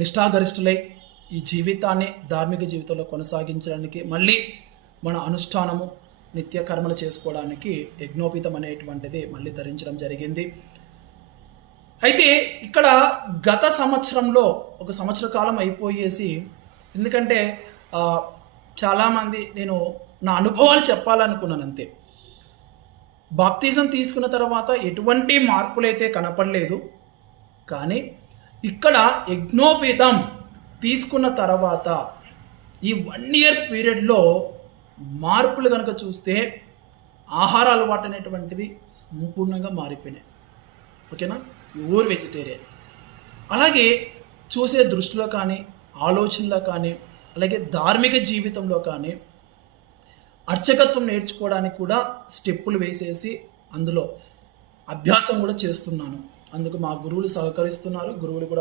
నిష్ఠాగరిష్ఠులై ఈ జీవితాన్ని ధార్మిక జీవితంలో కొనసాగించడానికి, మళ్ళీ మన అనుష్ఠానము నిత్య కర్మలు చేసుకోవడానికి యజ్ఞోపీతం అనేటువంటిది మళ్ళీ ధరించడం జరిగింది. అయితే ఇక్కడ గత సంవత్సరంలో ఒక సంవత్సర కాలం అయిపోయేసి, ఎందుకంటే చాలామంది నేను నా అనుభవాలు చెప్పాలనుకున్నాను అంతే. బాప్తిజం తీసుకున్న తర్వాత ఎటువంటి మార్పులైతే కనపడలేదు. కానీ ఇక్కడ యజ్ఞోపీతం తీసుకున్న తర్వాత ఈ 1 ఇయర్ పీరియడ్లో మార్పులు కనుక చూస్తే ఆహార అలవాటు అనేటువంటిది సంపూర్ణంగా మారిపోయినాయి. ఓకేనా, ప్యూర్ వెజిటేరియన్. అలాగే చూసే దృష్టిలో కానీ, ఆలోచనలో కానీ, అలాగే ధార్మిక జీవితంలో కానీ అర్చకత్వం నేర్చుకోవడానికి కూడా స్టెప్పులు వేసేసి అందులో అభ్యాసం కూడా చేస్తున్నాను. అందుకు మా గురువులు సహకరిస్తున్నారు. గురువులు కూడా